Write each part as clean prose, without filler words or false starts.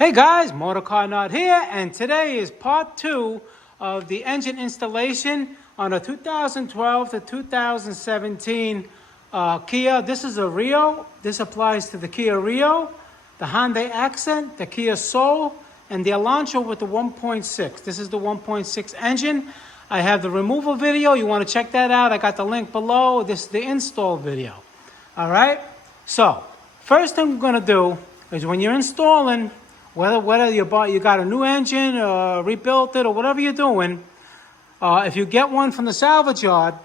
Hey guys, Motorcarnut here, and today is part 2 of the engine installation on a 2012 to 2017 Kia. This is a Rio. This applies to the Kia Rio, the Hyundai Accent, the Kia Soul, and the Elantra with the 1.6. This is the 1.6 engine. I have the removal video. You want to check that out. I got the link below. This is the install video. All right? So, first thing we're going to do is when you're installing, whether you got a new engine or rebuilt it or whatever you're doing, if you get one from the salvage yard,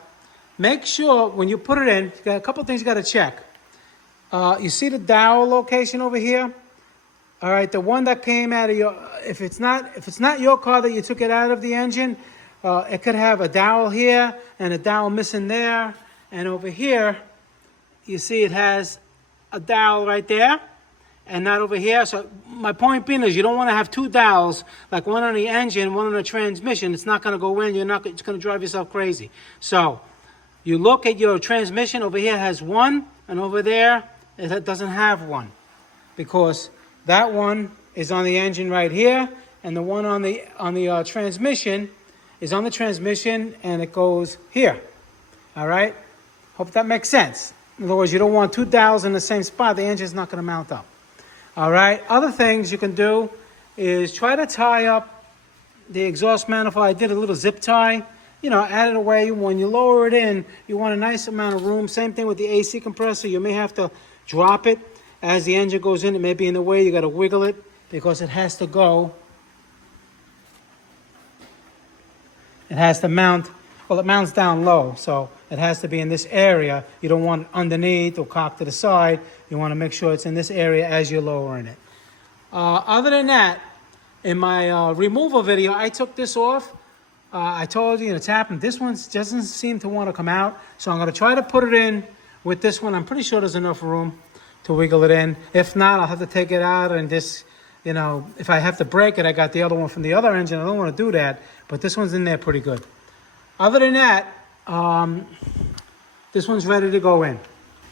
make sure when you put it in, you got a couple of things you got to check. You see the dowel location over here? All right, the one that came out of your, if it's not your car that you took it out of the engine, it could have a dowel here and a dowel missing there, and over here, you see it has a dowel right there. And not over here. So my point being is you don't want to have two dowels, like one on the engine, one on the transmission. It's not going to go in. It's going to drive yourself crazy. So you look at your transmission. Over here has one, and over there it doesn't have one, because that one is on the engine right here, and the one on the transmission is on the transmission, and it goes here. All right. Hope that makes sense. In other words, you don't want two dowels in the same spot. The engine's not going to mount up. All right, other things you can do is try to tie up the exhaust manifold. I did a little zip tie, add it away. When you lower it in, you want a nice amount of room. Same thing with the AC compressor. You may have to drop it as the engine goes in. It may be in the way. You got to wiggle it because it has to go. It has to mount. Well, it mounts down low, so it has to be in this area. You don't want it underneath or cocked to the side. You want to make sure it's in this area as you're lowering it. Other than that, in my removal video, I took this off. I told you it's happened. This one doesn't seem to want to come out, so I'm going to try to put it in with this one. I'm pretty sure there's enough room to wiggle it in. If not, I'll have to take it out and just, if I have to break it, I got the other one from the other engine. I don't want to do that, but this one's in there pretty good. Other than that, this one's ready to go in.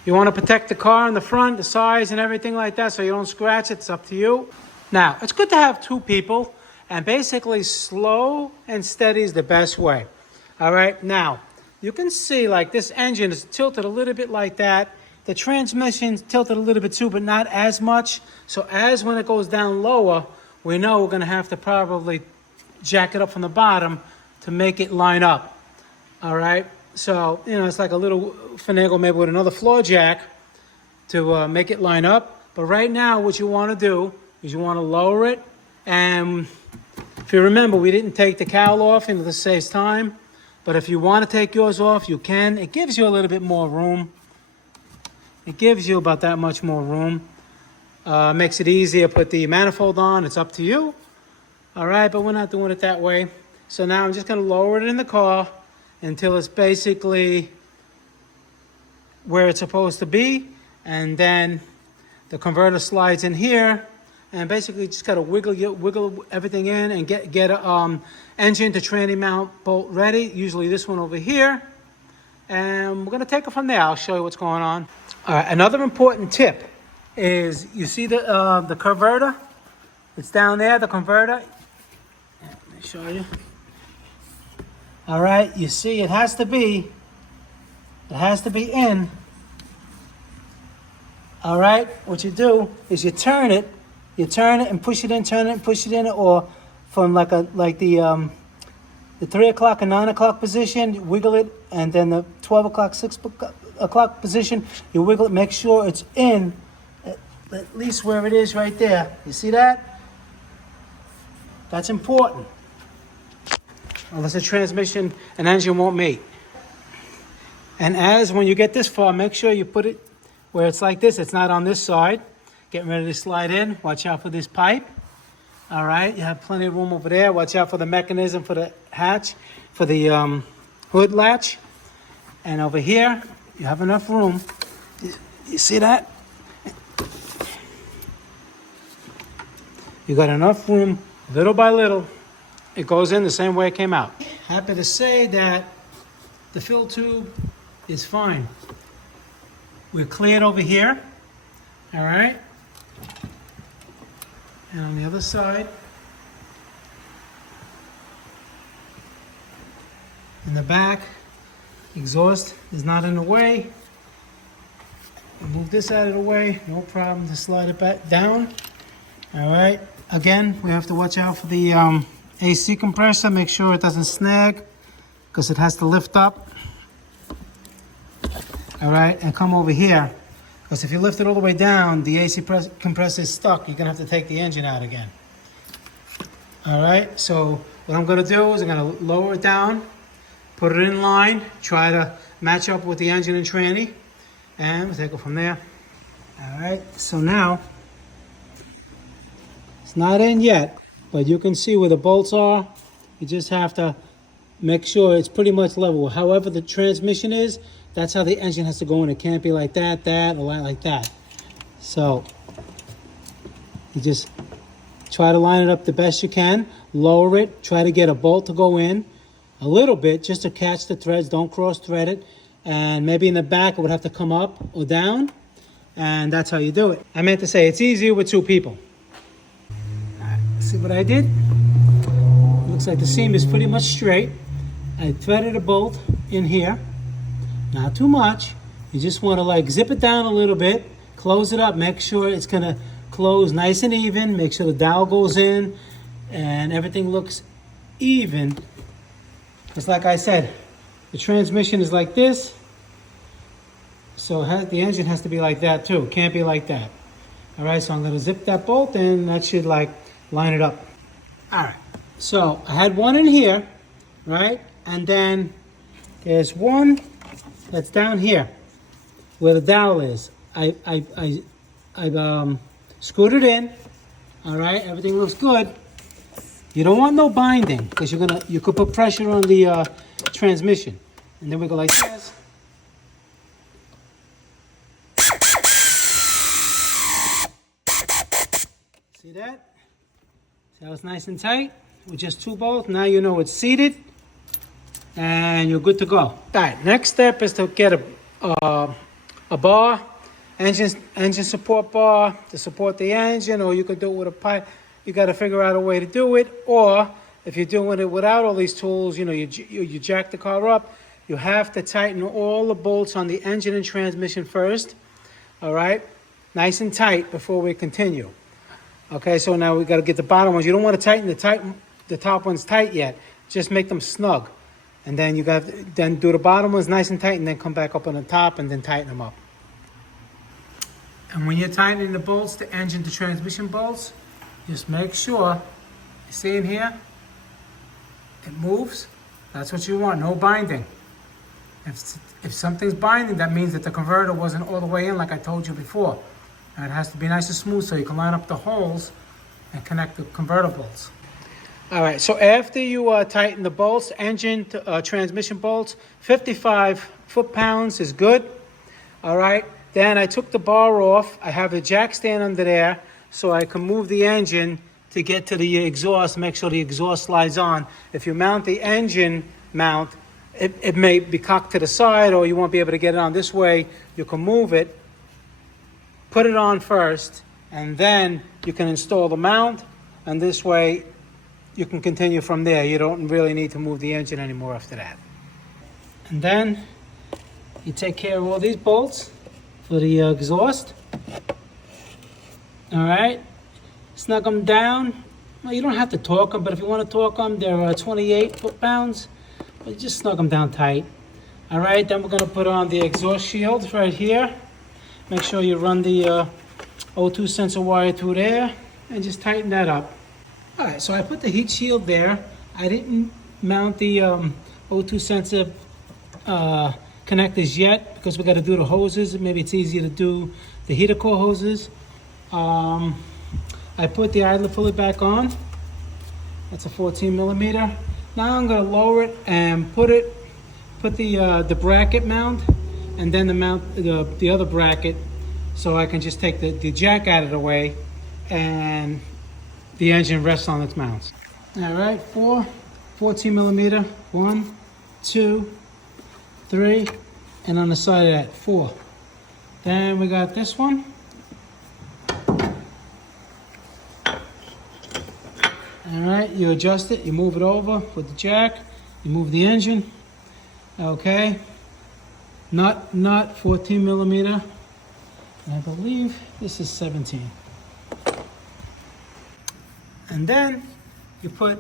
You want to protect the car in the front, the sides, and everything like that, so you don't scratch it. It's up to you. Now, it's good to have two people, and basically slow and steady is the best way. All right, now, you can see like this engine is tilted a little bit like that. The transmission's tilted a little bit too, but not as much. So as when it goes down lower, we know we're going to have to probably jack it up from the bottom to make it line up. All right, so, it's like a little finagle maybe with another floor jack to make it line up. But right now, what you want to do is you want to lower it. And if you remember, we didn't take the cowl off, this saves time. But if you want to take yours off, you can. It gives you a little bit more room. It gives you about that much more room. Makes it easier. Put the manifold on. It's up to you. All right, but we're not doing it that way. So now I'm just going to lower it in the car until it's basically where it's supposed to be. And then the converter slides in here. And basically just got to wiggle everything in and get a engine to tranny mount bolt ready. Usually this one over here. And we're going to take it from there. I'll show you what's going on. All right, another important tip is you see the converter? It's down there, the converter. Let me show you. All right, you see it has to be in. All right, what you do is you turn it and push it in, turn it and push it in, or from like the 3 o'clock and 9 o'clock position, you wiggle it, and then the 12 o'clock, 6 o'clock position, you wiggle it, make sure it's in at least where it is right there. You see that? That's important. Unless the transmission and engine won't meet. And when you get this far, make sure you put it where it's like this. It's not on this side. Getting ready to slide in. Watch out for this pipe. All right, you have plenty of room over there. Watch out for the mechanism for the hatch, for the hood latch. And over here, you have enough room. You see that? You got enough room, little by little. It goes in the same way it came out. Happy to say that the fill tube is fine. We're cleared over here. All right. And on the other side, in the back, exhaust is not in the way. Move this out of the way, no problem. Just slide it back down. All right. Again, we have to watch out for the AC compressor. Make sure it doesn't snag because it has to lift up. All right, and come over here because if you lift it all the way down, the AC compressor is stuck. You're gonna have to take the engine out again. All right. So what I'm gonna do is I'm gonna lower it down, put it in line, try to match up with the engine and tranny. And we'll take it from there. All right, so now, it's not in yet, but you can see where the bolts are. You just have to make sure it's pretty much level. However the transmission is, that's how the engine has to go in. It can't be like that, or like that. So, you just try to line it up the best you can. Lower it, try to get a bolt to go in a little bit just to catch the threads. Don't cross thread it. And maybe in the back it would have to come up or down, and that's how you do it. I meant to say it's easier with two people. All right, see what I did? Looks like the seam is pretty much straight. I threaded a bolt in here, not too much. You just want to like zip it down a little bit, close it up, make sure it's gonna close nice and even, make sure the dowel goes in and everything looks even. Just like I said, the transmission is like this, so the engine has to be like that too. Can't be like that. All right, so I'm going to zip that bolt and that should like line it up. All right, so I had one in here, right? And then there's one that's down here where the dowel is. I screwed it in. All right, everything looks good. You don't want no binding because you could put pressure on the transmission. And then we go like this. See that? See how it's nice and tight? With just two bolts. Now you know it's seated. And you're good to go. All right, next step is to get a bar, engine support bar to support the engine, or you could do it with a pipe. You got to figure out a way to do it. Or if you're doing it without all these tools, you jack the car up. You have to tighten all the bolts on the engine and transmission first, all right? Nice and tight before we continue. Okay, so now we got to get the bottom ones. You don't want to tighten the top ones tight yet. Just make them snug. And then you got to then do the bottom ones nice and tight and then come back up on the top and then tighten them up. And when you're tightening the bolts, the engine to transmission bolts, just make sure, you see in here, it moves. That's what you want, no binding. If something's binding, that means that the converter wasn't all the way in like I told you before. And it has to be nice and smooth so you can line up the holes and connect the converter bolts. All right, so after you tighten the bolts, engine to transmission bolts, 55 foot-pounds is good. All right, then I took the bar off. I have a jack stand under there so I can move the engine to get to the exhaust, make sure the exhaust slides on. If you mount the engine mount, it may be cocked to the side or you won't be able to get it on this way. You can move it, put it on first, and then you can install the mount, and this way you can continue from there. You don't really need to move the engine anymore after that. And then you take care of all these bolts for the exhaust. All right, snug them down. Well, you don't have to torque them, but if you want to torque them, they're 28 foot-pounds. But just snug them down tight. All right, then we're going to put on the exhaust shields right here. Make sure you run the O2 sensor wire through there and just tighten that up. All right, so I put the heat shield there. I didn't mount the O2 sensor connectors yet because we got to do the hoses. Maybe it's easier to do the heater core hoses. I put the idler pulley back on. That's a 14 millimeter. Now I'm going to lower it and put the bracket mount, and then the other bracket, so I can just take the jack out of the way, and the engine rests on its mounts. All right, 14 millimeter, 1, 2, 3, and on the side of that, 4. Then we got this one. All right, you adjust it, you move it over with the jack, you move the engine. Okay, not 14 millimeter. I believe this is 17. And then you put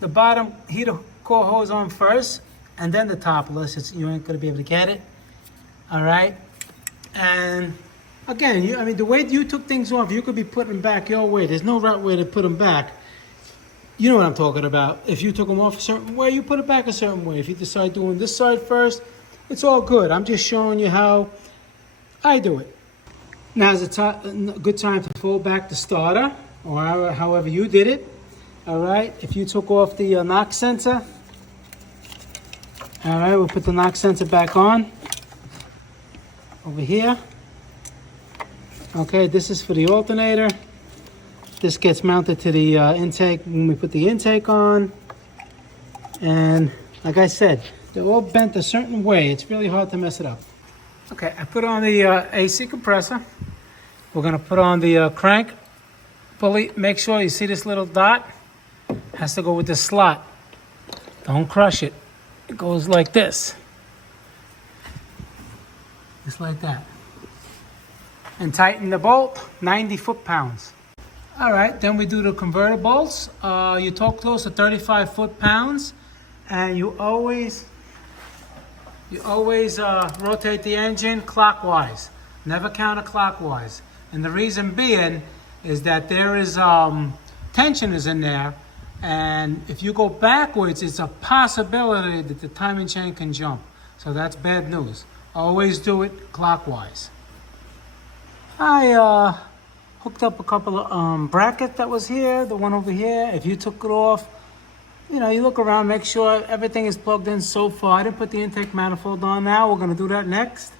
the bottom heater core hose on first, and then the topless. You ain't gonna be able to get it. All right, and again, I mean, the way you took things off, you could be putting them back your way. There's no right way to put them back. You know what I'm talking about. If you took them off a certain way, you put it back a certain way. If you decide doing this side first, it's all good. I'm just showing you how I do it. Now is a good time to fold back the starter, or however you did it. All right, if you took off the knock sensor, all right, we'll put the knock sensor back on over here. Okay, this is for the alternator. This gets mounted to the intake when we put the intake on. And like I said, they're all bent a certain way. It's really hard to mess it up. Okay, I put on the AC compressor. We're gonna put on the crank pulley. Make sure you see this little dot. Has to go with the slot. Don't crush it. It goes like this. Just like that. And tighten the bolt, 90 foot-pounds. All right, then we do the converter bolts. You torque close to 35 foot-pounds, and you always rotate the engine clockwise, never counterclockwise. And the reason being is that there is tension is in there, and if you go backwards, it's a possibility that the timing chain can jump. So that's bad news. Always do it clockwise. I hooked up a couple of brackets that was here, the one over here. If you took it off, you know, you look around, make sure everything is plugged in so far. I didn't put the intake manifold on now. We're gonna do that next.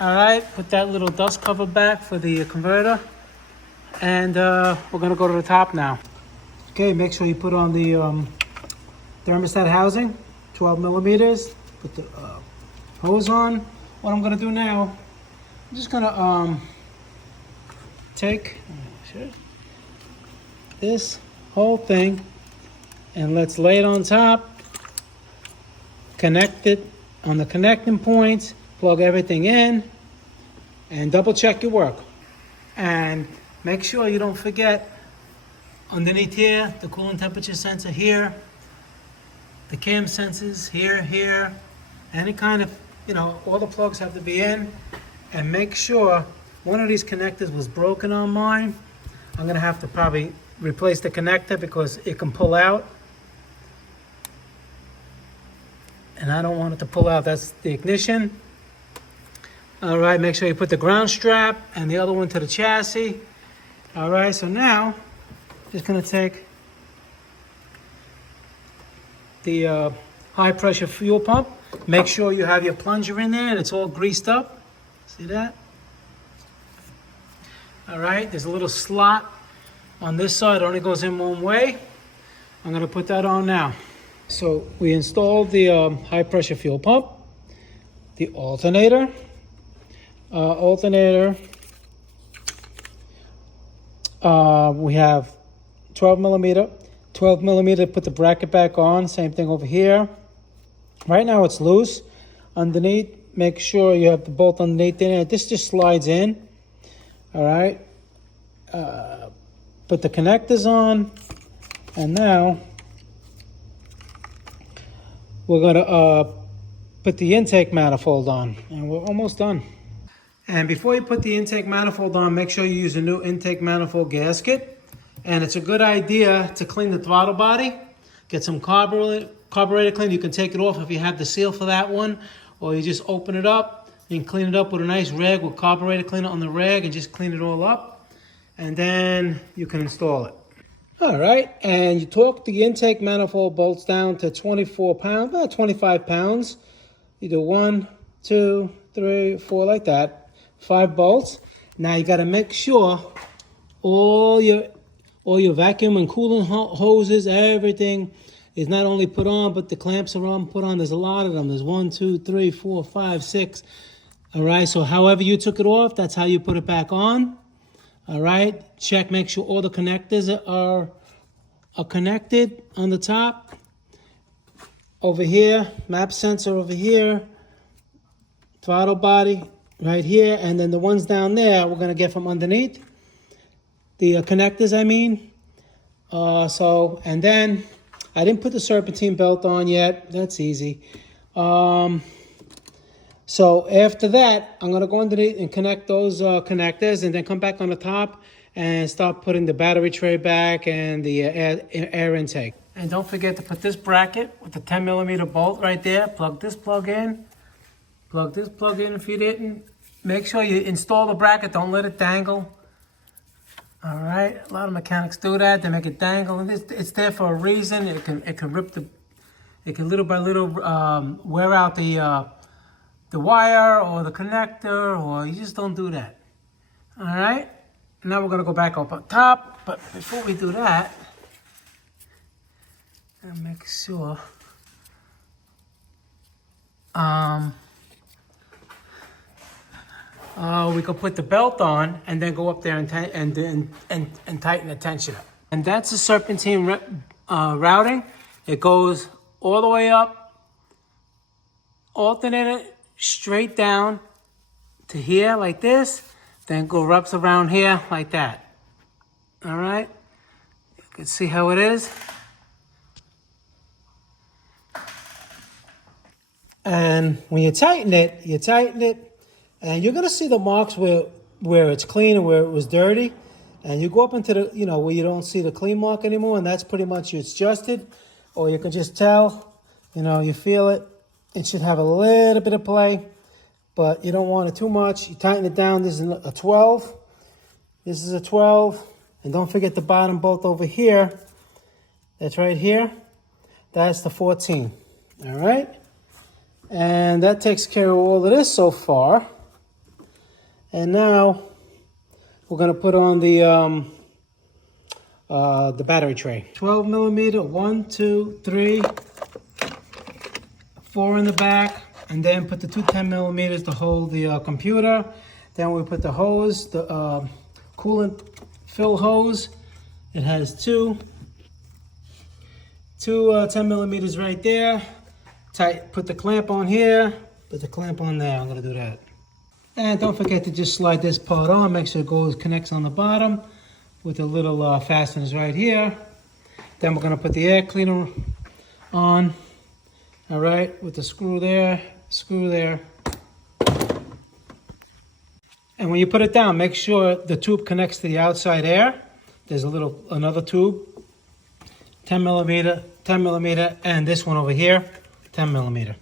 All right, put that little dust cover back for the converter. And we're gonna go to the top now. Okay, make sure you put on the thermostat housing, 12 millimeters. Put the hose on. What I'm gonna do now, I'm just gonna take this whole thing and let's lay it on top, connect it on the connecting points, plug everything in, and double check your work. And make sure you don't forget underneath here, the coolant temperature sensor here, the cam sensors here, any kind of, you know, all the plugs have to be in. And make sure one of these connectors was broken on mine. I'm gonna have to probably replace the connector because it can pull out. And I don't want it to pull out. That's the ignition. All right, make sure you put the ground strap and the other one to the chassis. All right, so now, just gonna take the high pressure fuel pump. Make sure you have your plunger in there and it's all greased up. See that? All right, there's a little slot on this side, it only goes in one way. I'm gonna put that on now. So we installed the high pressure fuel pump, the alternator, we have 12 millimeter, put the bracket back on, same thing over here. Right now it's loose. Underneath, make sure you have the bolt underneath in it. This just slides in. All right. Put the connectors on, and now we're gonna put the intake manifold on, and we're almost done. And before you put the intake manifold on, make sure you use a new intake manifold gasket. And it's a good idea to clean the throttle body. Get some carburetor clean. You can take it off if you have the seal for that one, or you just open it up and clean it up with a nice rag with carburetor cleaner on the rag and just clean it all up. And then you can install it. All right, and you torque the intake manifold bolts down to 24 pounds, about 25 pounds. You do 1, 2, 3, 4, like that. 5 bolts. Now you got to make sure all your vacuum and coolant hoses, everything is not only put on, but the clamps are on, put on. There's a lot of them. There's 1, 2, 3, 4, 5, 6. All right, so however you took it off, that's how you put it back on. All right, check, make sure all the connectors are connected on the top. Over here, map sensor over here, throttle body right here, and then the ones down there we're gonna get from underneath. The connectors, I mean. And then I didn't put the serpentine belt on yet. That's easy. So after that, I'm gonna go underneath and connect those connectors, and then come back on the top and start putting the battery tray back and the air intake. And don't forget to put this bracket with the 10mm bolt right there. Plug this plug in. Plug this plug in if you didn't. Make sure you install the bracket. Don't let it dangle. All right. A lot of mechanics do that. They make it dangle, and it's there for a reason. It can rip it can little by little wear out the wire or the connector, or you just don't do that. All right. Now we're gonna go back up on top, but before we do that, and make sure we can put the belt on and then go up there and tighten the tension up. And that's the serpentine routing. It goes all the way up, alternate it straight down to here like this, then go wraps around here like that. All right, you can see how it is. And when you tighten it, and you're gonna see the marks where it's clean and where it was dirty. And you go up into the, where you don't see the clean mark anymore, and that's pretty much it's adjusted. Or you can just tell, you feel it. It should have a little bit of play, but you don't want it too much. You tighten it down. This is a 12. This is a 12. And don't forget the bottom bolt over here. That's right here. That's the 14. All right. And that takes care of all of this so far. And now we're going to put on the battery tray. 12mm, 1, 2, 3, 4 in the back, and then put the two 10mm to hold the computer. Then we put the hose, the coolant fill hose. It has two 10mm right there. Put the clamp on here, put the clamp on there. I'm gonna do that. And don't forget to just slide this part on, make sure it connects on the bottom with the little fasteners right here. Then we're gonna put the air cleaner on, all right, with the screw there. And when you put it down, make sure the tube connects to the outside air. There's another tube, 10mm, and this one over here, 10mm.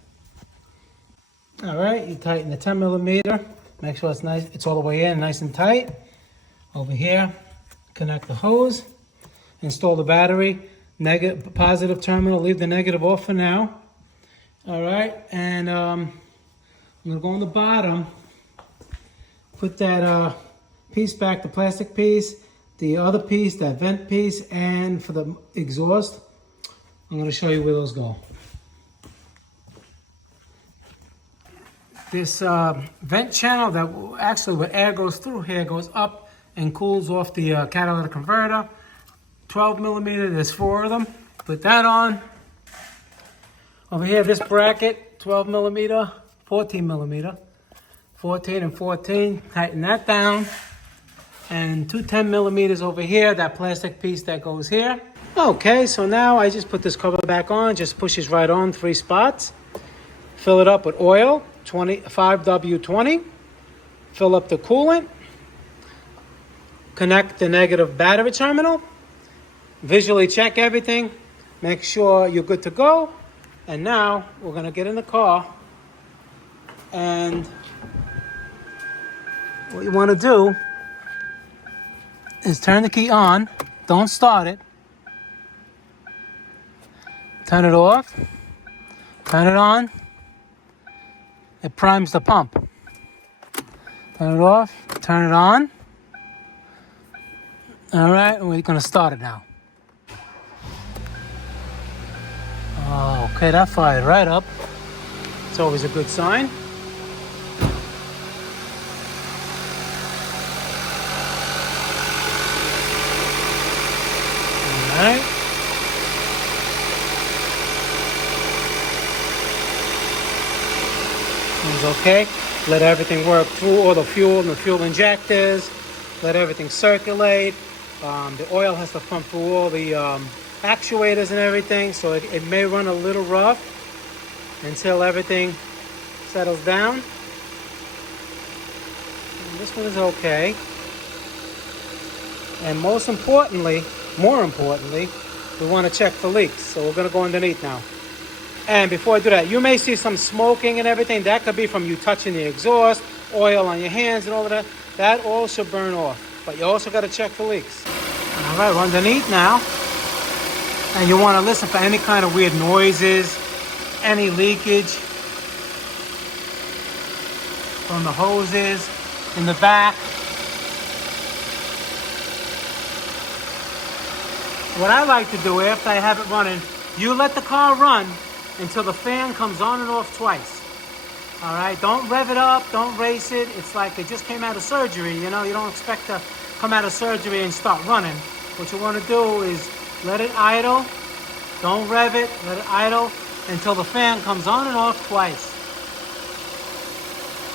All right, you tighten the 10mm. Make sure it's nice. It's all the way in, nice and tight. Over here, connect the hose. Install the battery. Positive terminal. Leave the negative off for now. All right, and I'm gonna go on the bottom. Put that piece back, the plastic piece, the other piece, that vent piece, and for the exhaust, I'm gonna show you where those go. This vent channel that actually where air goes through here goes up and cools off the catalytic converter. 12mm, there's 4 of them. Put that on. Over here, this bracket, 12mm, 14mm. 14 and 14, tighten that down. And two 10mm over here, that plastic piece that goes here. Okay, so now I just put this cover back on, just pushes right on 3 spots. Fill it up with oil, 5W20. Fill up the coolant. Connect the negative battery terminal. Visually check everything. Make sure you're good to go. And now we're gonna get in the car, and what you wanna do is turn the key on. Don't start it. Turn it off. Turn it on. It primes the pump. Turn it off. Turn it on. All right, we're gonna start it now. Oh, okay, that fired right up. It's always a good sign. right. It's okay. Let everything work through all the fuel and the fuel injectors. Let everything circulate. The oil has to pump through all the actuators and everything, so it may run a little rough until everything settles down. And this one is okay. And more importantly, we want to check for leaks. So we're going to go underneath now. And before I do that, you may see some smoking and everything. That could be from you touching the exhaust, oil on your hands and all of that. That all should burn off. But you also got to check for leaks. All right, we're underneath now. And you want to listen for any kind of weird noises, any leakage from the hoses in the back. What I like to do after I have it running, you let the car run until the fan comes on and off twice. All right, don't rev it up, don't race it. It's like it just came out of surgery, you know. You don't expect to come out of surgery and start running. What you want to do is let it idle. Don't rev it, let it idle until the fan comes on and off twice.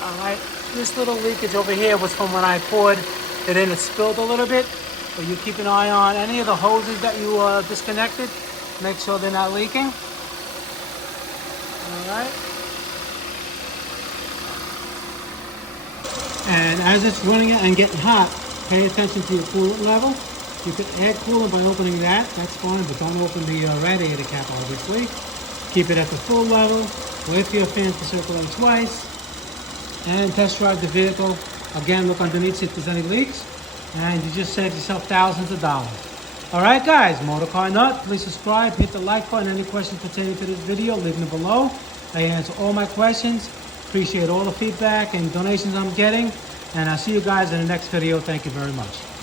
All right, this little leakage over here was from when I poured it in. It spilled a little bit. So you keep an eye on any of the hoses that you disconnected. Make sure they're not leaking. All right. And as it's running and getting hot, pay attention to your coolant level. You can add coolant by opening that. That's fine, but don't open the radiator cap, obviously. Keep it at the full level. Wait for your fan to circulate twice. And test drive the vehicle. Again, look underneath, see if there's any leaks. And you just saved yourself thousands of dollars. All right, guys, Motorcarnut, please subscribe, hit the like button. Any questions pertaining to this video, leave them below. I answer all my questions. Appreciate all the feedback and donations I'm getting. And I'll see you guys in the next video. Thank you very much.